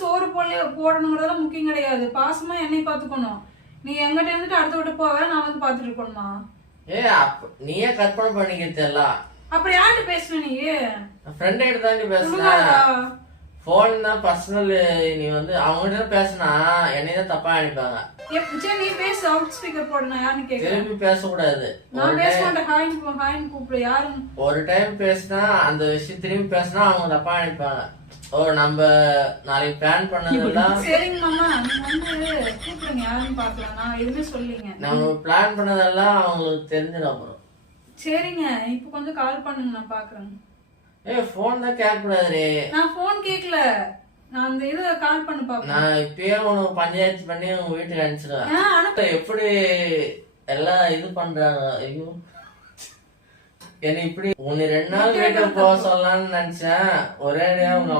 சோறு போடணுங்கிறதெல்லாம் முக்கியம் கிடையாது. பாசமா என்னை பாத்துக்கணும். நீ எங்கிட்ட இருந்துட்டு அடுத்த விட்டு போவ, நான் வந்து பாத்துட்டு இருக்கணுமா? நீயே கற்பனை பண்ணிக்கிறதல்ல. அப்புறம் யார்கிட்ட பேசுன நீ? ஃப்ரெண்ட் கிட்ட தான் பேசுன. போன் தான் பர்சனல். நீ வந்து அவங்க பேசினா என்னையதான் தப்பா அனுப்பாங்க. சரி நீ பேசு, அவுட் ஸ்பீக்கர் போடுனா யாருன்னு கேக்குறேன். திரும்பி பேசக்கூடாது. நான் பேச மாட்டேன். ஹாய்னு கூப்பிடு. யாரும் ஒரு டைம் பேசினா அந்த விஷயம் திரும்பி பேசினா அவங்க தப்பா அனுப்பாங்க. ஓ நம்ம நாளைக்கு பிளான் பண்ணதெல்லாம் சரிங்க மாமா, நீங்க வந்து கூப்பிடுங்க, யாருன்னு பாக்கலாம். நான் எதுவுமே சொல்லிங்க. நம்ம பிளான் பண்ணதெல்லாம் அவங்களுக்கு தெரிஞ்சிடும் அப்புறம். சரிங்க, இப்ப கொஞ்சம் கால் பண்ணுங்க, நான் பாக்குறேன். போன் தான் கேட்கக்கூடாது. நான் போன் கேட்கல, நான் அந்த இது கால் பண்ணி பாப்பேன். நான் இப்பயே உனக்கு பஞ்சாயத்து பண்ணி உங்க வீட்டுக்கு அனுப்பிச்சிடுவேன். எப்படி எல்லாம் இது பண்றாங்க. ஐயோ என்ன இப்படி 1-2 நாள் வீட்டுக்கு போக சொல்லலாம்னு நினைச்சேன். ஒரே உங்க